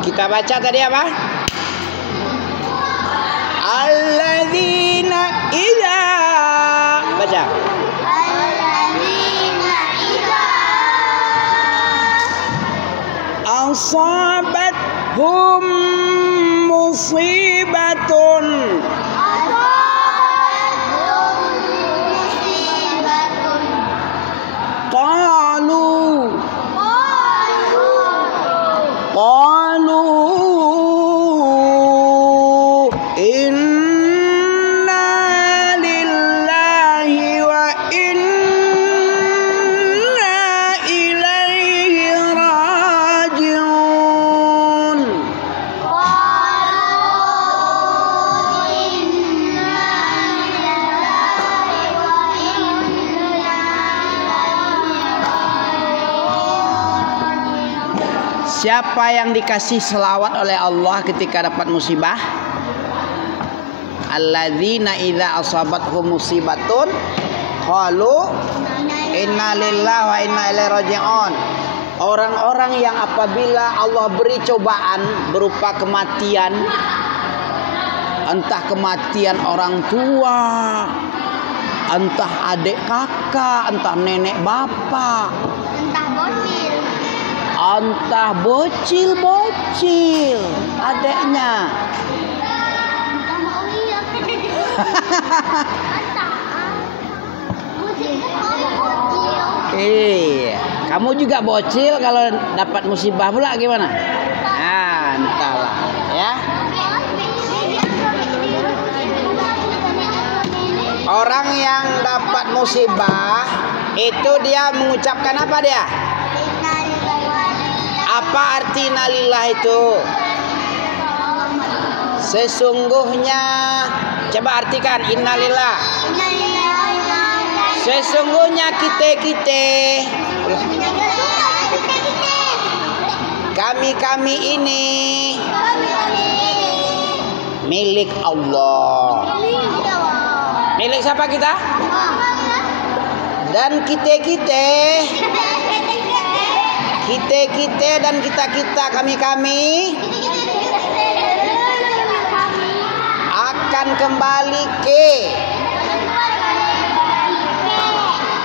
Kita baca tadi apa? Alladzina idza. Baca. Alladzina idza asabathum musibatun qalu inna lillahi wa inna ilaihi rajiun. Siapa yang dikasih selawat oleh Allah ketika dapat musibah? Alladzina idza asabathum musibatun qalu inna lillahi wa inna ilaihi raji'un. Orang-orang yang apabila Allah beri cobaan berupa kematian, entah kematian orang tua, entah adik kakak, entah nenek bapak, entah bocil adeknya. Kamu juga bocil kalau dapat musibah pula gimana? Ah, entahlah ya. Orang yang dapat musibah itu dia mengucapkan apa dia? Apa arti innalillah itu? Sesungguhnya, coba artikan innalillah. Sesungguhnya kami ini milik Allah. Milik siapa kita? Dan kita dan kita kami akan kembali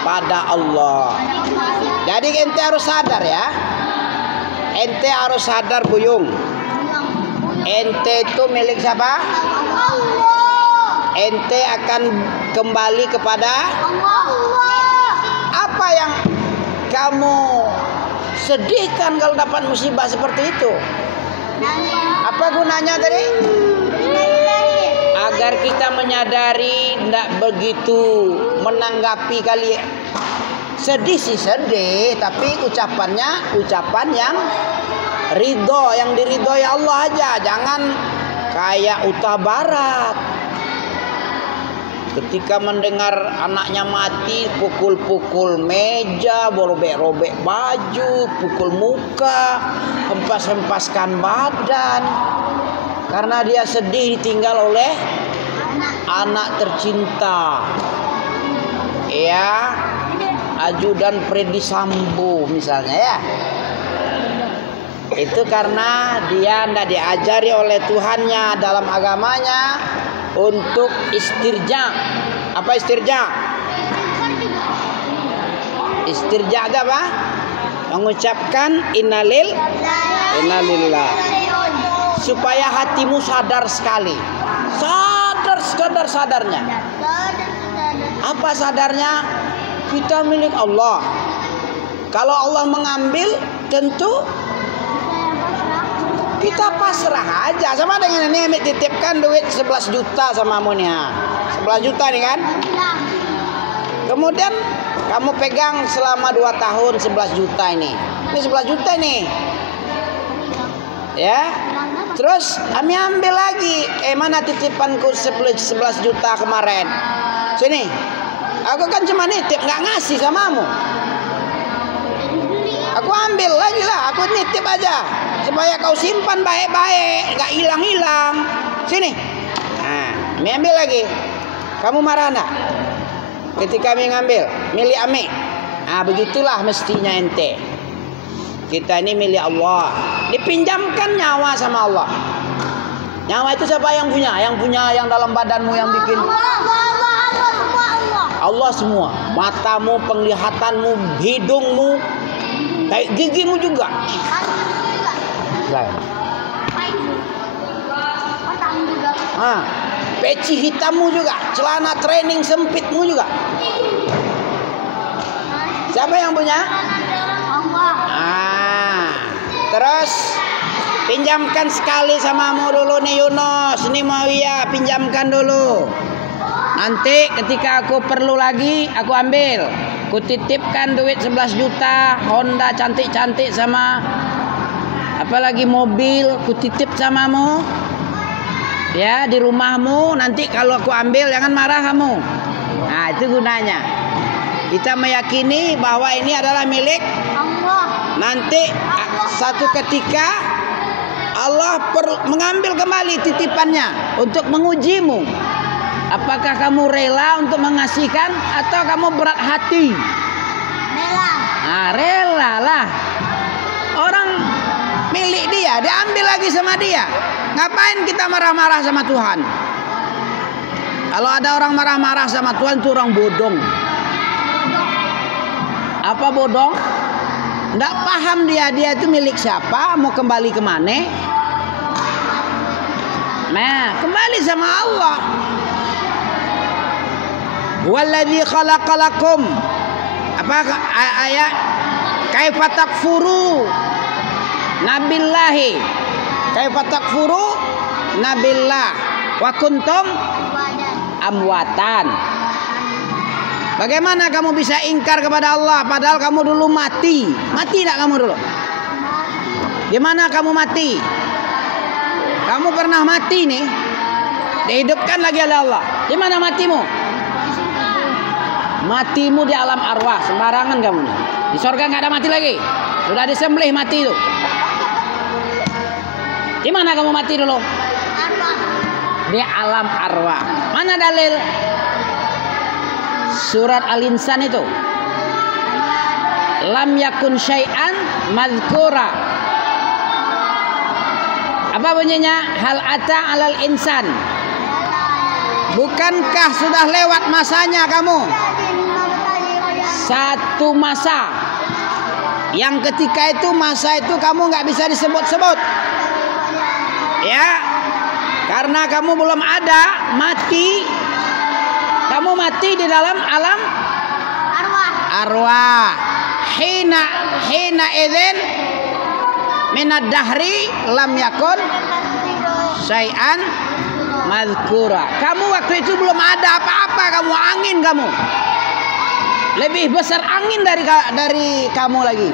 pada Allah. Jadi ente harus sadar ya. Ente harus sadar Buyung. Ente itu milik siapa? Ente akan kembali kepada apa yang kamu sedihkan kalau dapat musibah seperti itu. Apa gunanya tadi? Agar kita menyadari, tidak begitu menanggapi kali. Sedih sih sedih, tapi ucapannya ucapan yang ridho, yang diridhoi Allah aja. Jangan kayak Utah Barat. Ketika mendengar anaknya mati, pukul-pukul meja, robek-robek baju, pukul muka, hempas-hempaskan badan. Karena dia sedih ditinggal oleh anak tercinta. Ya, ajudan Freddy Sambo misalnya ya. Itu karena dia tidak diajari oleh Tuhannya dalam agamanya untuk istirja. Apa istirja? Istirja itu apa? Mengucapkan innalillah. Supaya hatimu sadar sekali. Sadar sekadar-sadarnya. Apa sadarnya? Kita milik Allah. Kalau Allah mengambil, tentu kita pasrah aja. Sama dengan ini titipkan duit 11 juta sama Munia. 11 juta nih kan. Kemudian kamu pegang selama 2 tahun 11 juta ini. Ini 11 juta nih. Ya. Terus kami ambil lagi. Mana titipanku 11 juta kemarin? Sini. Aku kan cuma nitip, nggak ngasih samamu. Aku ambil lagi lah. Aku nitip aja. Supaya kau simpan baik-baik, nggak hilang-hilang. Sini. Nah, kami ambil lagi. Kamu marah enggak? Ketika kami ngambil, milik Ami. Nah, begitulah mestinya ente. Kita ini milik Allah. Dipinjamkan nyawa sama Allah. Nyawa itu siapa yang punya? Yang punya yang dalam badanmu yang bikin? Allah semua. Matamu, penglihatanmu, hidungmu, gigimu juga. Peci hitammu juga, celana training sempitmu juga. Siapa yang punya? Terus pinjamkan sekali samamu dulu nih Yunus, nih Mawiyah, pinjamkan dulu. Nanti ketika aku perlu lagi, aku ambil. Aku titipkan duit 11 juta, Honda cantik-cantik sama apalagi mobil, aku titip samamu. Ya, di rumahmu, nanti kalau aku ambil jangan marah kamu. Nah, itu gunanya. Kita meyakini bahwa ini adalah milik Allah. Nanti satu ketika Allah mengambil kembali titipannya untuk mengujimu. Apakah kamu rela untuk mengasihkan atau kamu berat hati? Rela. Nah, rela lah. Orang milik dia, diambil lagi sama dia. Ngapain kita marah-marah sama Tuhan? Kalau ada orang marah-marah sama Tuhan itu orang bodong. Apa bodong? Nggak paham dia itu milik siapa, mau kembali kemana? Nah, kembali sama Allah. Walladzi khalaqalakum. Apa ayat? Kaifa takfuru nabillahi. Kaifa takfuru nabillah wa kuntum amwatan. Bagaimana kamu bisa ingkar kepada Allah padahal kamu dulu mati? Mati tidak kamu dulu? Di mana kamu mati? Kamu pernah mati nih? Dihidupkan lagi oleh Allah. Di mana matimu? Matimu di alam arwah, sembarangan kamu nih. Di surga nggak ada mati lagi. Sudah disembelih mati itu. Di mana kamu mati dulu? Arwah. Di alam arwah. Mana dalil? Surat Al-Insan itu. Lam yakun syai'an madhkura. Apa bunyinya? Hal ata 'alal insan. Bukankah sudah lewat masanya kamu? Satu masa. Yang ketika itu masa itu kamu nggak bisa disebut-sebut. Ya. Karena kamu belum ada mati. Kamu mati di dalam alam arwah. Hina idzin minad dahri lam yakun syai'an mazkura. Kamu waktu itu belum ada apa-apa, kamu angin kamu. Lebih besar angin dari kamu lagi.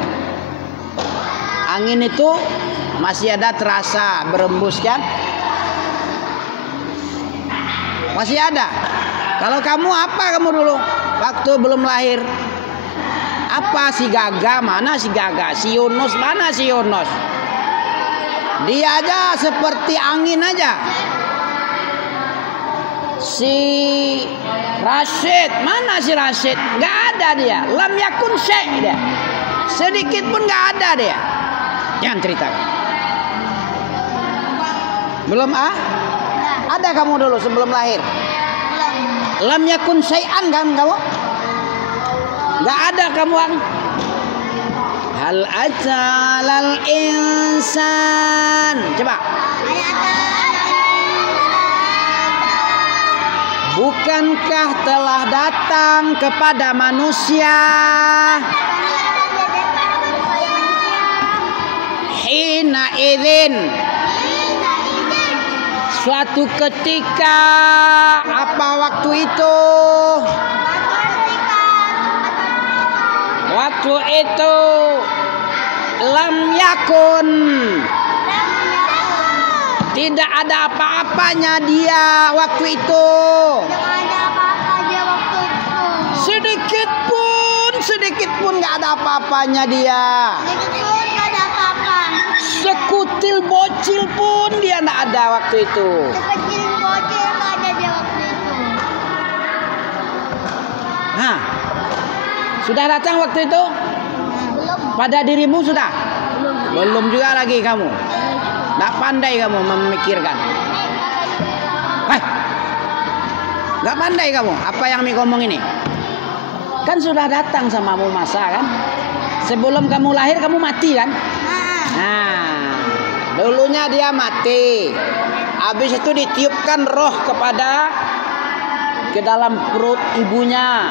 Angin itu masih ada terasa berembus kan? Masih ada. Kalau kamu apa kamu dulu waktu belum lahir? Apa si Gaga? Mana si Gaga? Si Yunus mana si Yunus? Dia aja seperti angin aja. Si Rashid mana si Rashid? Gak ada dia. Lam yakun syai' dia. Sedikit pun gak ada dia. Jangan ceritakan. Belum Ada kamu dulu sebelum lahir? Lam yakun syai'an kan kamu? Gak ada kamu. Hal atalal insan. Coba. Bukankah telah datang kepada manusia hina idzin, suatu ketika, apa waktu itu? Waktu itu lam yakun, tidak ada apa-apanya dia waktu itu. Sedikit pun nggak ada apa-apanya dia. Sekutil bocil pun dia nggak ada waktu itu. Sudah datang waktu itu? Belum. Pada dirimu sudah? Belum juga lagi kamu. Nggak pandai kamu memikirkan. Nggak pandai kamu. Apa yang mi ngomong ini? Kan sudah datang samamu masa kan? Sebelum kamu lahir kamu mati kan? Nah, dulunya dia mati. Habis itu ditiupkan roh ke dalam perut ibunya.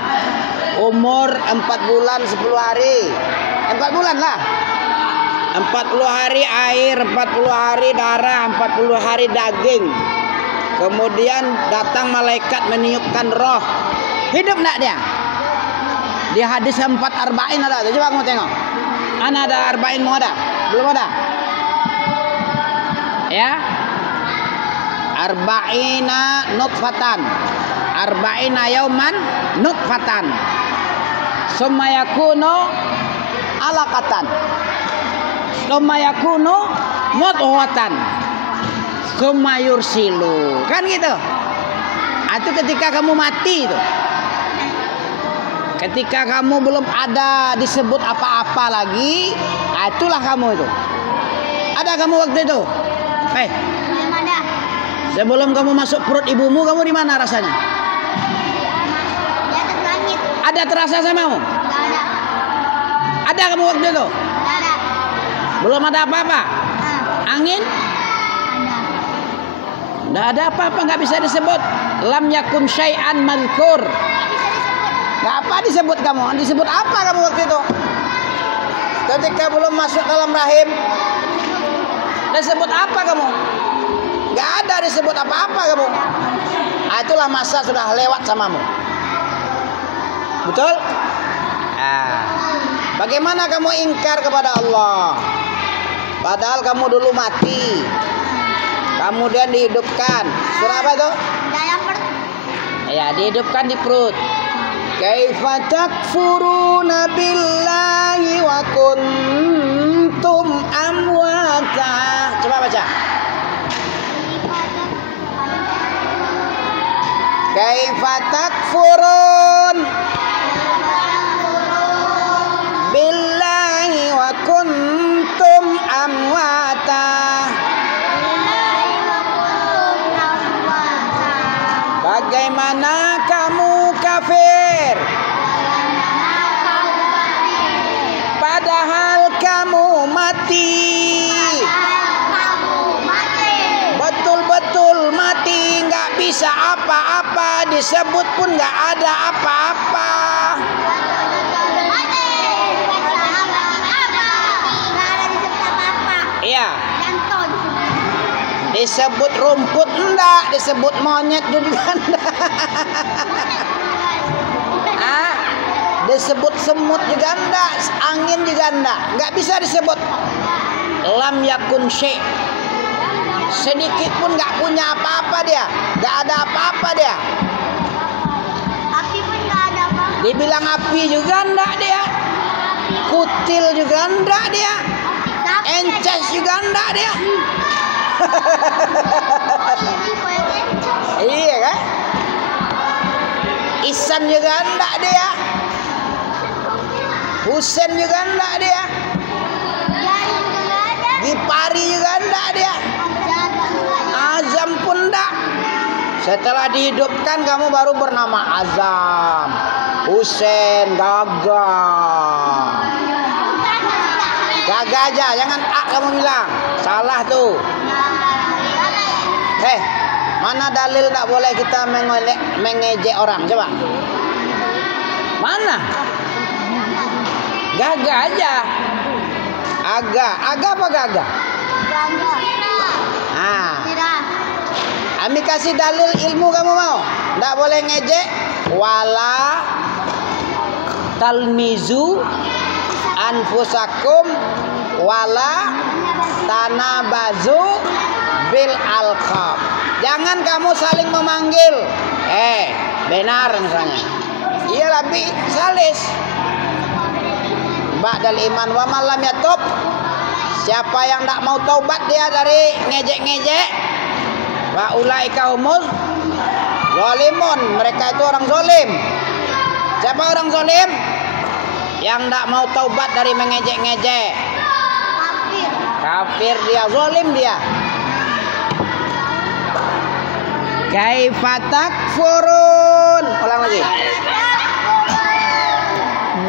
Umur 4 bulan 10 hari. 4 bulan lah. 40 hari air, 40 hari darah, 40 hari daging. Kemudian datang malaikat meniupkan roh. Hidup enggak dia? Di hadis 4 arba'in ada. Coba kamu tengok. Ana ada arba'in mau ada? Belum ada? Ya. Arba'ina nutfatan. Arba'ina yauman nutfatan. Summa yakunu alaqatan. Summa yakunu mudghatan. Summa yursilu. Kan gitu. Itu ketika kamu mati itu. Ketika kamu belum ada disebut apa-apa lagi, itulah kamu itu. Ada kamu waktu itu? Belum ada. Sebelum kamu masuk perut ibumu, kamu di mana rasanya? Di atas langit. Ada terasa samamu? Nggak ada. Ada kamu waktu itu? Nggak ada. Belum ada apa-apa? Angin? Ada. Nggak ada apa-apa, nggak bisa disebut. Lam yakun syai'an madhkur. Nggak apa disebut kamu? Disebut apa kamu waktu itu? Ketika belum masuk dalam rahim, disebut apa kamu? Nggak ada disebut apa-apa kamu. Itulah masa sudah lewat samamu. Betul? Bagaimana kamu ingkar kepada Allah? Padahal kamu dulu mati, kemudian dihidupkan. Surah apa itu? Dalam perut. Ya, dihidupkan di perut. Kaifa takfuruna billahi wa kuntum amwata. Coba baca. Kaifa takfurun billahi wa kuntum amwata. Bagaimana kamu kafir padahal kamu mati. Betul-betul mati, nggak bisa apa-apa, disebut pun nggak ada apa-apa. Iya. Disebut rumput enggak, disebut monyet juga enggak. Disebut semut juga enggak, angin juga enggak bisa disebut. Lam yakun syai'. Sedikit pun enggak punya apa-apa dia, enggak ada apa-apa dia. Api pun nggak ada apa-apa. Dibilang api juga enggak dia. Kutil juga enggak dia. Ences juga enggak dia. Iya kan? Isan juga enggak dia. Husen juga enggak dia. Gipari juga enggak dia. Azam pun enggak. Setelah dihidupkan kamu baru bernama Azam, Husen, Gagah. Gagah aja, jangan A kamu bilang. Salah tuh. Mana dalil tak boleh kita mengejek orang? Coba. Mana? Gagah aja. Aga apa gagah? Kami kasih dalil ilmu kamu mau? Tak boleh ngejek. Wala talmizu anfusakum wala tanabazu bil alqab. Jangan kamu saling memanggil. Benar misalnya. Iya lebih salis. Ba'dal iman wa man lam yatub. Siapa yang tak mau taubat dia dari ngejek-ngejek, wa ulaika humul zalimun. Mereka itu orang zalim. Siapa orang zalim? Yang tak mau taubat dari mengejek-ngejek. Kafir dia, zalim dia. Kaifa takfurun. Ulang lagi.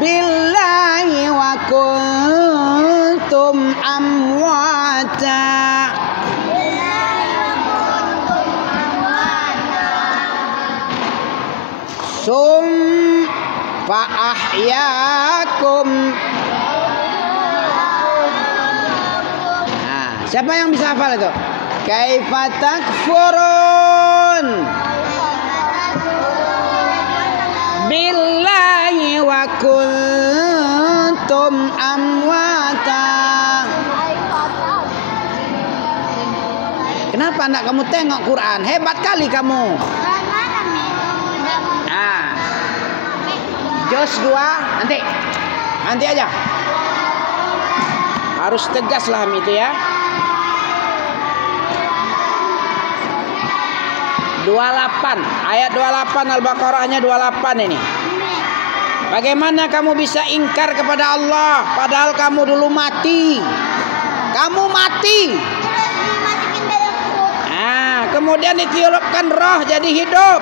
Billahi wa kuntum amwata. Fa ahyakum. Nah, siapa yang bisa hafal itu? Kaifa takfurun billahi wa kuntum amwata. Kenapa anak kamu tengok Quran? Hebat kali kamu. Nah, Jos 2 nanti aja. Harus tegas lah itu ya. 28 ayat 28 Al-Baqarahnya 28 ini. Bagaimana kamu bisa ingkar kepada Allah padahal kamu dulu mati? Kamu mati. Nah, kemudian ditiupkan roh jadi hidup.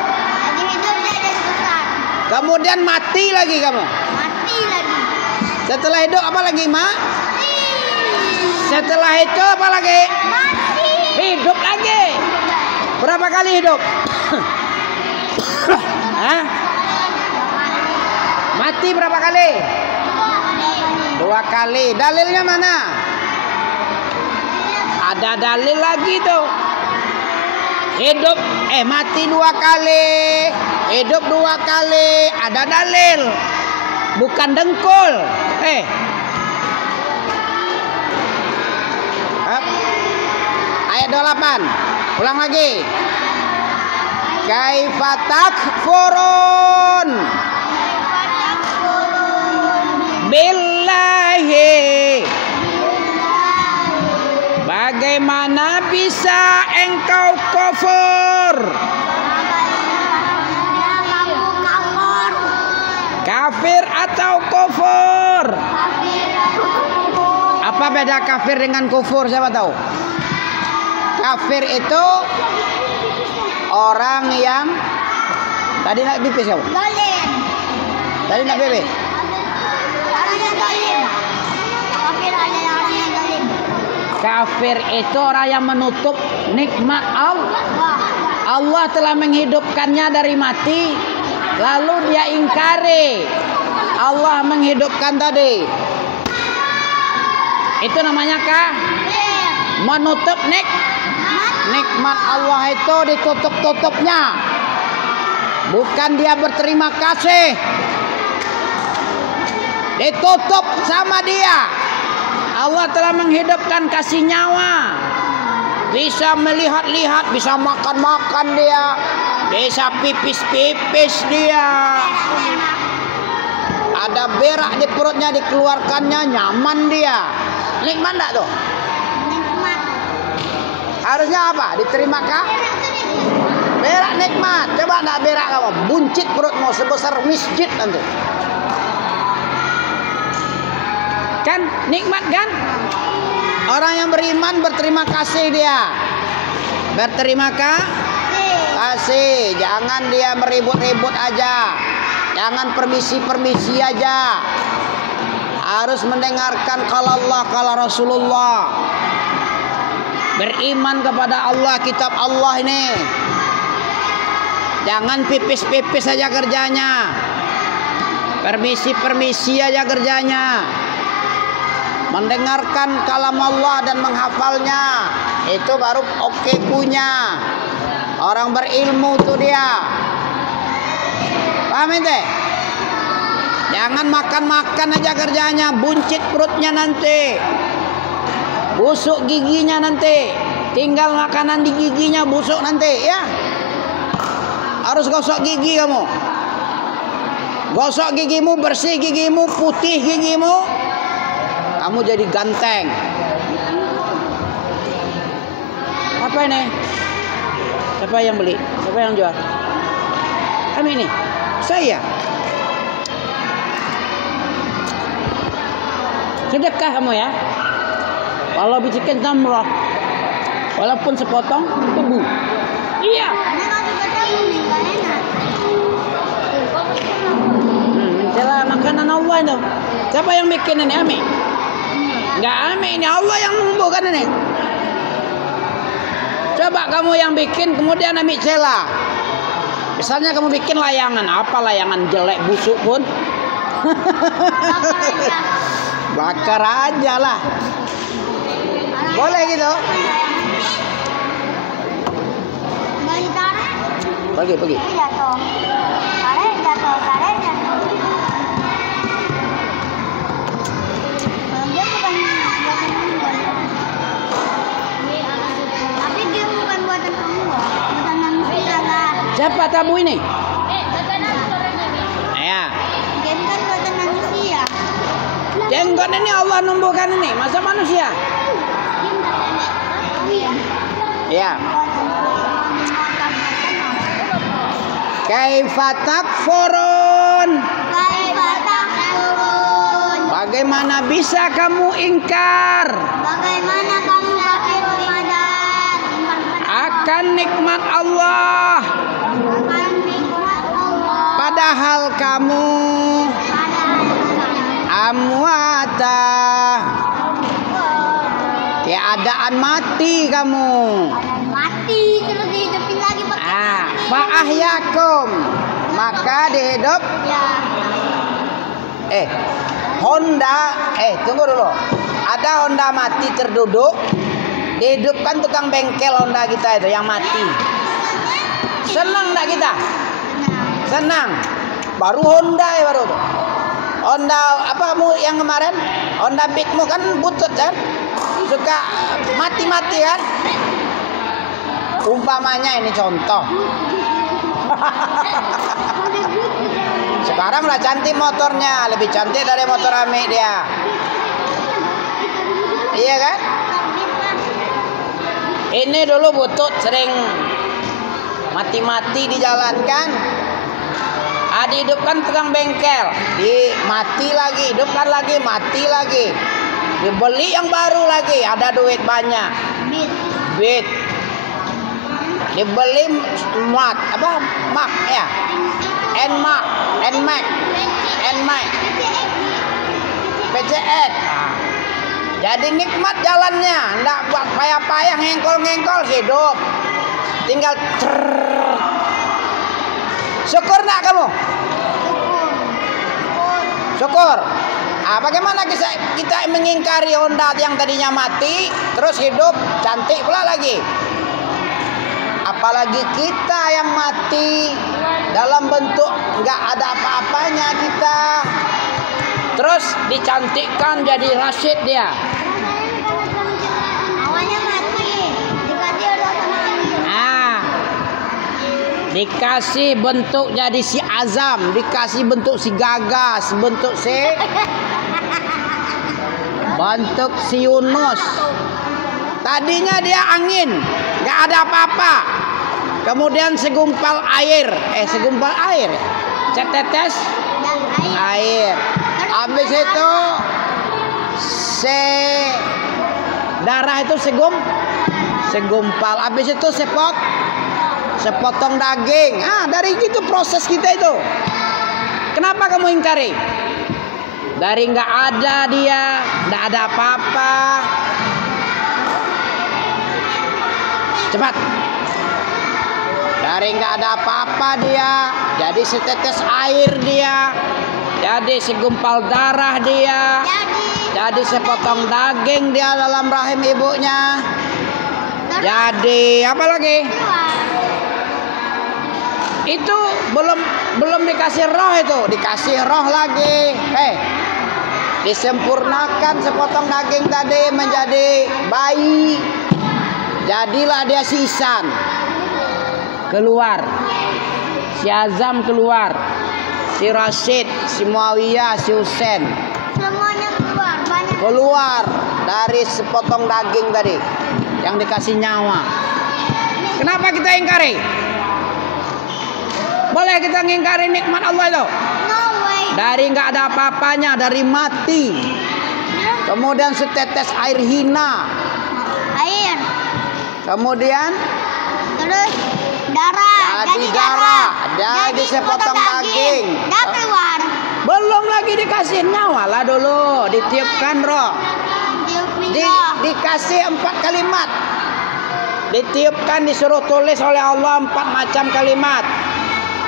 Kemudian mati lagi kamu. Mati lagi. Setelah hidup apa lagi, Mak? Setelah itu apa lagi? Mati. Hidup lagi. Berapa kali hidup? Hah? Mati berapa kali? 2 kali. Dalilnya mana? Ada dalil lagi tuh. Hidup, mati 2 kali. Hidup 2 kali. Ada dalil. Bukan dengkul. Ayat 28. Ulang lagi. Kaifa takfurun billahi. Bagaimana bisa engkau kufur? Kafir atau kufur? Apa beda kafir dengan kufur? Siapa tahu? Kafir itu orang yang tadi nak pipis kamu? Zalim. Tadi nak pipis? Orang yang zalim. Kafir adalah orang yang zalim. Kafir itu orang yang menutup nikmat Allah. Allah telah menghidupkannya dari mati, lalu dia ingkari. Allah menghidupkan tadi. Itu namanya menutup nikmat Allah itu ditutup-tutupnya. Bukan dia berterima kasih. Ditutup sama dia. Allah telah menghidupkan, kasih nyawa. Bisa melihat-lihat, bisa makan-makan dia. Bisa pipis-pipis dia. Ada berak di perutnya, dikeluarkannya, nyaman dia. Nikmat enggak tuh? Nikmat. Harusnya apa? Diterimakah? Berak nikmat. Coba enggak berak kamu, buncit perutmu sebesar masjid nanti. Kan nikmat kan? Orang yang beriman berterima kasih dia. Berterima kasih. Jangan dia meribut-ribut aja. Jangan permisi-permisi aja. Harus mendengarkan kalau Allah, kalau Rasulullah. Beriman kepada Allah, kitab Allah ini. Jangan pipis-pipis saja kerjanya. Permisi-permisi aja kerjanya. Mendengarkan kalam Allah dan menghafalnya, itu baru oke punya. Orang berilmu tuh dia. Paham ente? Jangan makan-makan aja kerjanya, buncit perutnya nanti. Busuk giginya nanti. Tinggal makanan di giginya busuk nanti ya. Harus gosok gigi kamu. Gosok gigimu, bersih gigimu, putih gigimu. Kamu jadi ganteng. Apa ini? Siapa yang beli? Siapa yang jual? Kami ini. Saya. Sedekah kamu ya. Kalau bijikan tamrah, walaupun sepotong tebu. Iya. Karena kalau dipotong nggak enak. Itulah makanan Allah itu. Siapa yang bikin ini? Ami? Enggak Ami, ini Allah yang menumbuhkan ini. Coba kamu yang bikin, kemudian Ami cela. Misalnya kamu bikin layangan, apa layangan jelek busuk pun, bakar aja lah. Boleh gitu? Nggak ditarik. Pergi. Jatuh. Tarik jatuh. Dia bukan buatan kamu. Tapi dia bukan buatan kamu. Buatan manusia lah. Siapa tabu ini? Ya. Dia bukan buatan manusia. Jenggot ini Allah numbuhkan ini, masa manusia? Ya. Kaifa takfurun? Bagaimana bisa kamu ingkar Bagaimana kamu kafir Ramadan? akan nikmat Allah, Akan nikmat Allah. padahal kamu amwata, keadaan mati kamu. Mati terus dihidupin lagi pakai Fa'ahyakum, maka dihidup. ya. Honda, tunggu dulu. Ada Honda mati terduduk, dihidupkan tukang bengkel Honda kita itu yang mati. Senang enggak kita? Senang. Baru Honda ya baru tuh. Honda apa yang kemarin? Honda Beatmu kan butut kan? Suka mati-mati kan? Umpamanya ini contoh. Sekarang udah cantik motornya, lebih cantik dari motor Ami dia. Iya kan? Ini dulu butut sering mati-mati di jalan kan? Dihidupkan tukang bengkel, mati lagi, hidupkan lagi, mati lagi. Dibeli yang baru lagi, ada duit banyak. Beat. Dibeli Mac ya? Nmax, PCX. Jadi nikmat jalannya, enggak buat payah-payah ngengkol hidup. Tinggal syukur enggak kamu? Syukur. Bagaimana kita mengingkari Honda yang tadinya mati, terus hidup cantik pula lagi? Apalagi kita yang mati dalam bentuk nggak ada apa-apanya kita, terus dicantikkan jadi Rashid dia. Awalnya mati, dikasih orang Dikasih bentuk jadi si Azam, dikasih bentuk si Gagas, bentuk si Yunus. Tadinya dia angin, nggak ada apa-apa. Kemudian segumpal air, setetes air. Habis itu darah itu segumpal. Habis itu sepotong daging. Dari gitu proses kita itu. Kenapa kamu ingkari? Dari nggak ada dia, nggak ada apa-apa. Cepat. Dari nggak ada apa-apa dia, jadi setetes air dia, jadi segumpal darah dia, jadi sepotong daging dia dalam rahim ibunya. Jadi apa lagi? Itu belum dikasih roh itu, dikasih roh lagi. Disempurnakan sepotong daging tadi menjadi bayi. Jadilah dia si Ihsan. Keluar. Si Azam keluar. Si Rashid, si Muawiyah, si Husain. Semuanya keluar, banyak. Keluar dari sepotong daging tadi yang dikasih nyawa. Kenapa kita ingkari? Boleh kita ngingkari nikmat Allah itu? No way. Dari nggak ada apa-apanya, dari mati. Kemudian setetes air hina. Air. Kemudian Terus darah. jadi darah. Jadi sepotong daging. Dah keluar. Belum lagi dikasih nyawa lah dulu. Ditiupkan roh. Dikasih 4 kalimat. Ditiupkan, disuruh tulis oleh Allah 4 macam kalimat.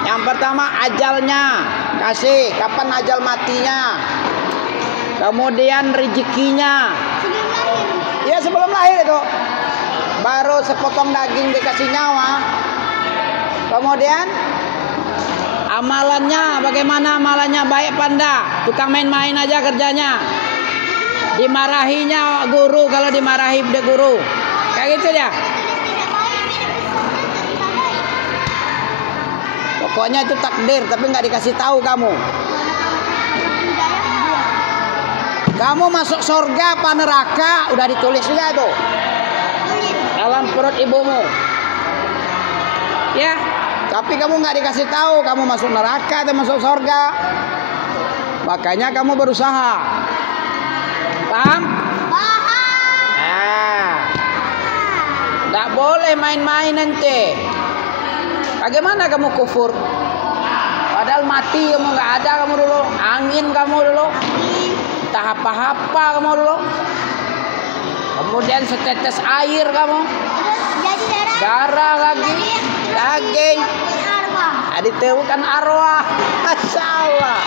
Yang pertama ajalnya, kasih kapan ajal matinya. Kemudian rezekinya. Ya sebelum lahir itu. Baru sepotong daging dikasih nyawa. Kemudian amalannya, bagaimana amalannya, baik panda, tukang main-main aja kerjanya. Dimarahinya guru, kalau dimarahi dia guru. Kayak gitu ya. Pokoknya itu takdir, tapi nggak dikasih tahu kamu. Kamu masuk surga apa neraka udah ditulis juga tuh dalam perut ibumu. Ya, tapi kamu nggak dikasih tahu kamu masuk neraka atau masuk surga. Makanya kamu berusaha. Paham? Nah, nggak boleh main-main nanti. Bagaimana kamu kufur? Padahal mati kamu, nggak ada kamu dulu. Angin kamu dulu. Entah apa-apa kamu dulu. Kemudian setetes air kamu. Jadi Darah lagi. Daging. Ditemukan arwah. Masya Allah.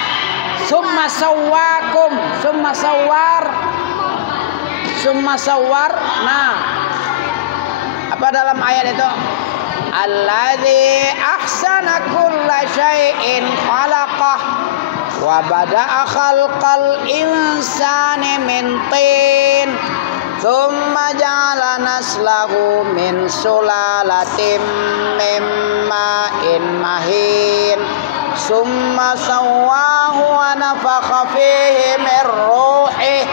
Summa sawwakum. Summa sawwar. Summa sawwar. Nah, apa dalam ayat itu? Alladzi ahsana kulla syai'in khalaqah wa bada'a khalqal insani min tin thumma ja'ala naslahu min sulalatin mim ma'in mahin thumma sawwahu wa nafakha fihi min ruhihi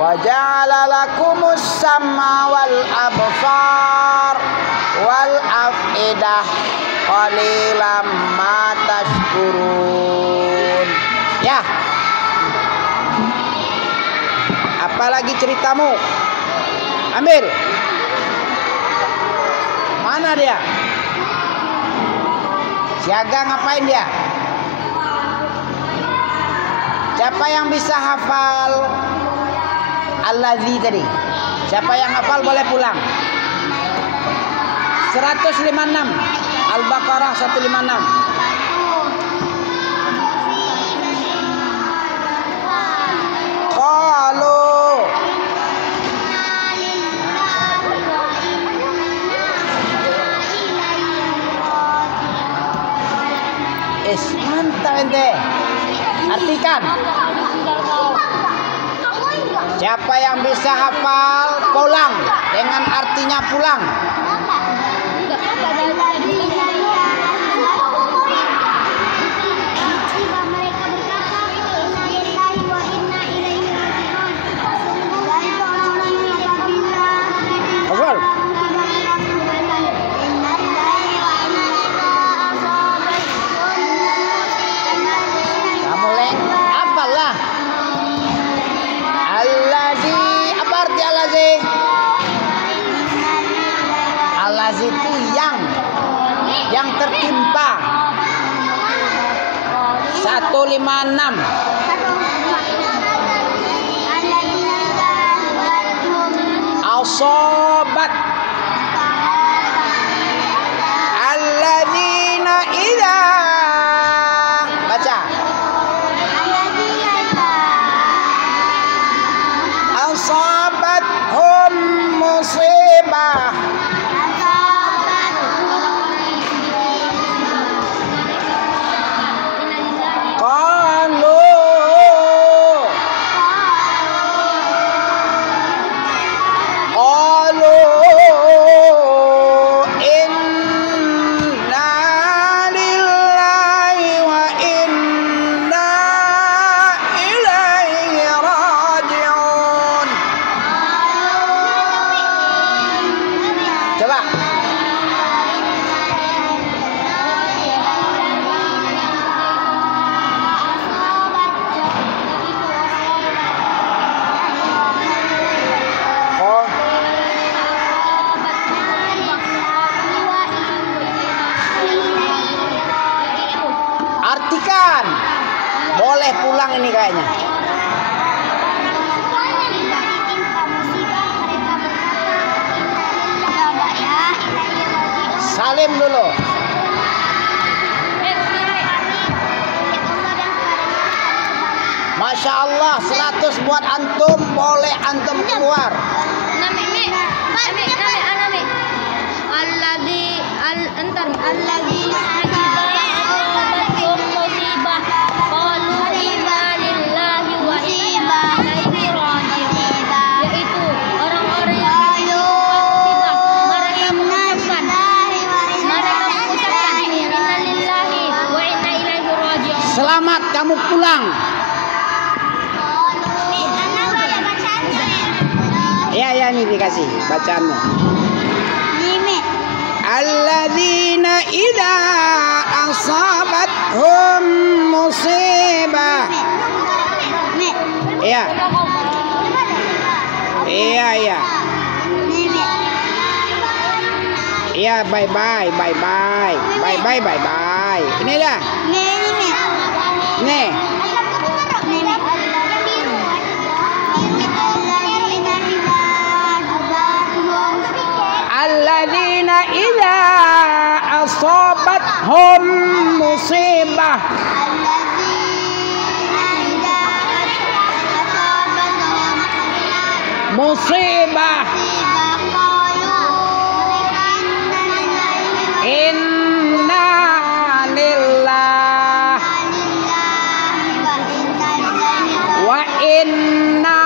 wa ja'ala lakumus sam'a wal absar wal afidah qalilan ma tashkurun. Ya. Apalagi ceritamu? Ambil. Mana dia? Siaga ngapain dia? Siapa yang bisa hafal Al-Ladzi tadi? Siapa yang hafal boleh pulang. 156 Al-Baqarah 156. Qalu mantap ente. Artikan. Siapa yang bisa hafal pulang dengan artinya pulang. Al-Ladzi itu yang tertimpa. 156. Asobat alladzina idza baca asabat hum musibah pulang ini kayaknya. Salim dulu. Masya Allah, 100 buat antum, boleh antum keluar. Selamat kamu pulang. Ya ini dikasih bacaannya. Alladzina idza asabathum musibah. Iya. Iya. Iya, bye. Ini dah. Nih. Alladzina idza asabathum musibah. Musibah. Inna lillahi wa inna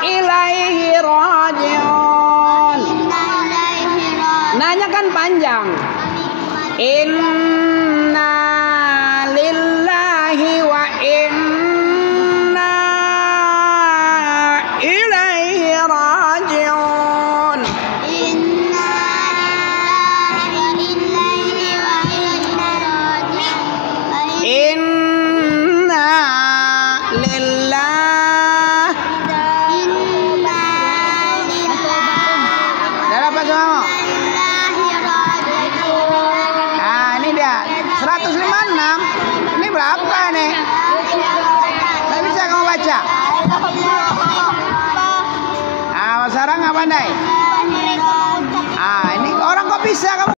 ilaihi raji'un. Nanya kan panjang. Inna lillahi wa inna ilaihi raji'un. Inna lillahi. Dah dapat semua? Nah, ini dia 156. Ini berapa nih? Tak bisa kamu baca. Ah, sekarang nggak pandai. Ah, ini orang kok bisa kamu?